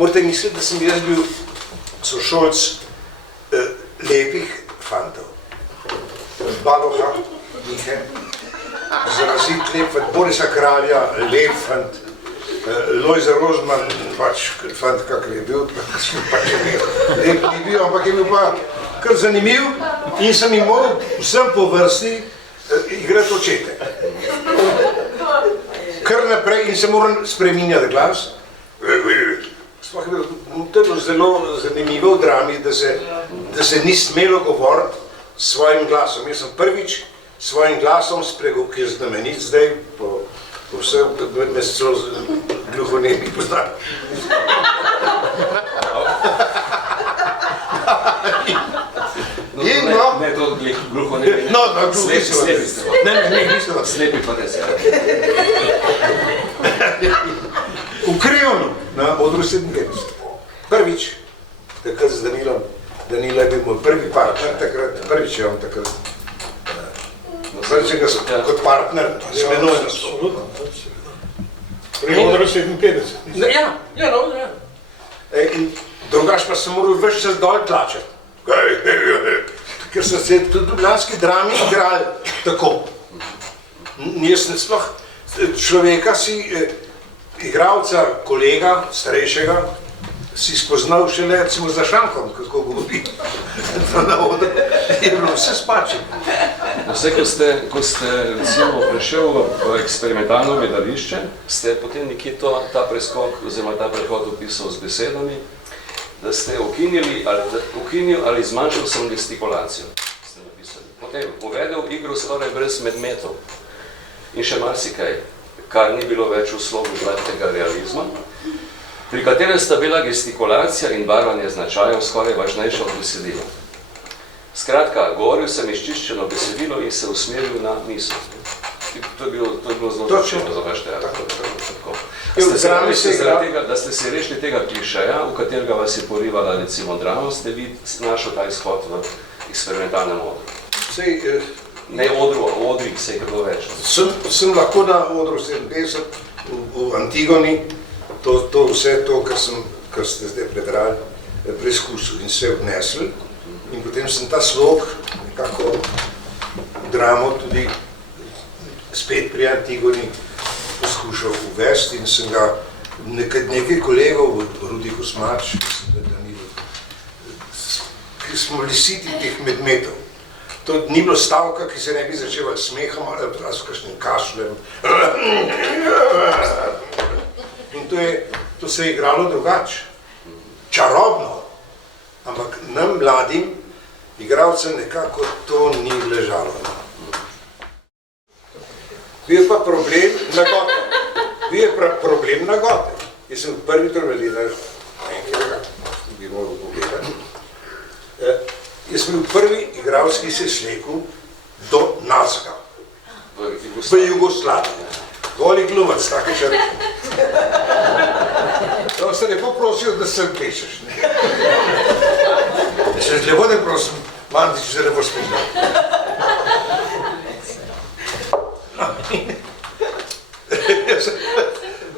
Morate misliti, da sem jaz bil sošolc lepih fantov. Baloha, Mihe, zarazit lep fant, Borisa Kralja, lep fant, Lojze Rožman, pač fant, kakor je bil, pač je bil, lep ni bil, ampak je bil pa kar zanimiv in sem jim moral vsem po vrsti igrati očete. Kar naprej in se moram spreminjati glas. To je bilo zelo zanimivo v drami, da se ni smelo govoriti s svojim glasom. Jaz sem prvič s svojim glasom spregovoril, ki je znamenit zdaj, po vsem, me se celo gluhonemi poznali. Ne, to gluhonemi. No, slepi ste. Ne, slepi pa res. V Krivnu, na odru 57. Prvič, takrat z Danilom, Danila je bil moj prvi partner, takrat, prvič je on takrat, prvič ga kot partner z menoj nastopil. Pri odru 57. Ja. In drugač pa sem moral več čas dol tlačati. Ker so se tudi v ljubljanski drami igrali tako. Jaz ne sploh človeka si, igralca, kolega, starejšega, si spoznal šele recimo za šankom, kako govori. Na odru je bilo vse spačeno. Vse, ko ste recimo prišel v eksperimentalno gledališče, ste potem nekje ta preskok oziroma ta prehod opisal z besedami, da ste ukinil ali zmanjšal sem gestikulacijo, ste napisali. Potem uvedel igro skoraj brez medmetov in še marsikaj, kar ni bilo več v slogu gladkega realizma, pri katerem sta bila gestikulacija in barvanje značajev skoraj važnejša od besedila. Skratka, govoril sem izčiščeno besedilo in se usmeril na misel. To je bilo zelo značilno za vaš teatr. Ste se ramišli zaradi tega, da ste se rešili tega klišeja, v katerega vas je porivala recimo drama, ste vi našel ta izhod v eksperimentalnem odru? Ne odru, a odrih se je bilo več. Sem lahko na odru 57 v Antigoni, to vse to, kar ste zdaj prebrali, preizkusil in se odnesli. In potem sem ta slog, nekako dramo tudi spet pri Antigoni poskušal uvesti in sem ga nekaj kolegov, Rudi Kosmač, ki smo bili siti teh medmetov. To ni bilo stavka, ki se ne bi začela s smehom ali s kakšnim kašljem. In to se je igralo drugače, čarobno, ampak nam mladim igralcem nekako to ni ležalo. Bil je pa problem nagote. Jaz sem prvi trobelinar, enega, bi moral pogledati. Jaz sem bil prvi igralec, ki se je slekel do Nazga, v Jugoslaviji. Goli glumac, tako še rekel. To se lepo prosijo, da se plešeš. Še lepo ne prosim, Mandič se lepo spoznal.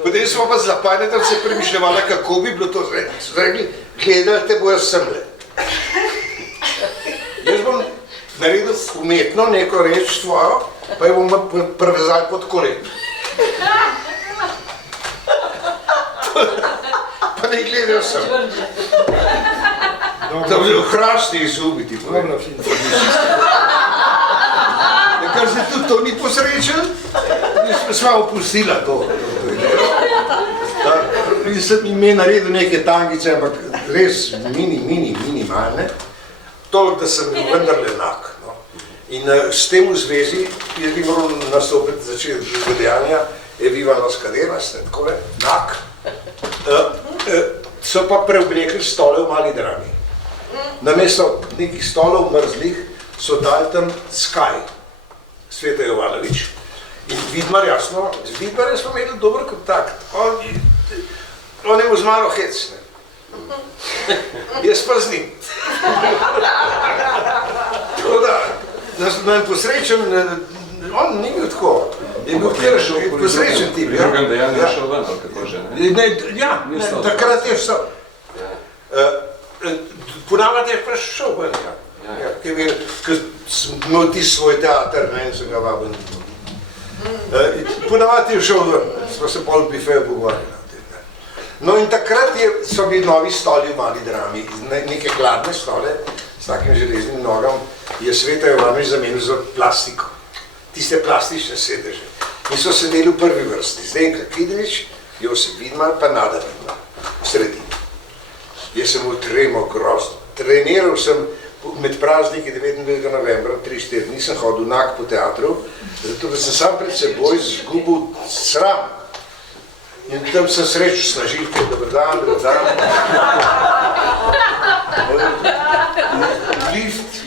Potem smo pa z Lapajnetom se premišljevali, kako bi bilo to zdaj. So rekli, gledali te bojo semle. Jaz bom naredil umetno neko reč tvojo, pa jo bom prevezal pod kolen. Pa ne gledajo sem. Da bi bilo hrasti izubiti. Kar se tudi to ni posrečen, sva opustila to. In sem ime naredil neke tangice, ampak res minimalne. Toliko, da sem bil vendarle enak. In s tem v zvezi, jaz bi moral nastopiti začeti dejanja, je Viva Las Cadenas, takole, enak. So pa preoblekli stole v Mali drami. Namesto nekih stolov mrzlih so dali tam Sky, Sveta Jovanovič. In Vidmar, jasno, z Vidmarjem smo imeli dober kontakt. On je mu z malo hec, jaz pa z njim. Tako da nam posrečen, on ni bil tako. Je bil posrečen tip. Pri drugem dejanju je šel ven, ali kako že, ne? Ja, takrat je vse. Ponavljati je prišel ven, ja. Ker sem imel ti svoj teater, ne, in sem ga vabil. Ponavljati je šel ven, smo se pol v bifeju pogovarjali. No in takrat so bili novi stoli v Mali drami, neke hladne stole, s takim železnim nogam, je Sveta Jovanović zamenil za plastiko. Tiste plastične sedeže. In so sedeli v prvi vrsti. Zdenka Kidrič, Josip Vidmar, pa Nada Vidmar. V sredini. Jaz sem v tremo grozno. Treniral sem med prazniki 29. novembra, 3-4 dni sem hodil nag po teatru, zato da sem sam pred seboj zgubil sram. In tam sem srečal snažilke, dober dan.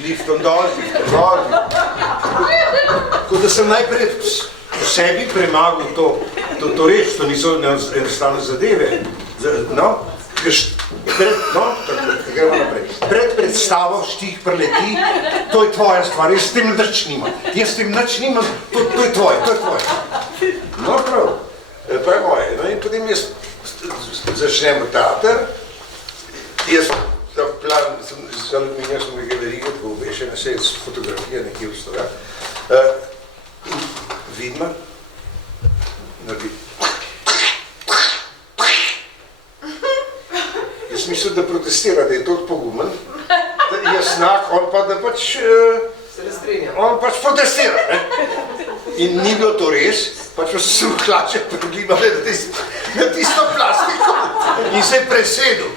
Liftom dol. Tako da sem najprej v sebi premagal to reč, to niso enostavne zadeve. No, pred predstavo štih preleti, to je tvoja stvar, jaz s tem nič nimam, to je tvoje. No prav, to je moje. No in potem jaz začnemo teater, jaz plan, z aluminija smo nekaj verige, tako obešene, se je fotografija nekje vstoga. Vidmar, naredi. Jaz mislim, da protestira, da je to pogumen, da je znak, on pa da pač... Se ne strinja. On pač protestira, ne? In ni bilo to res, pač pa so se v hlače pregibali na tisto plastiko in se je presedel.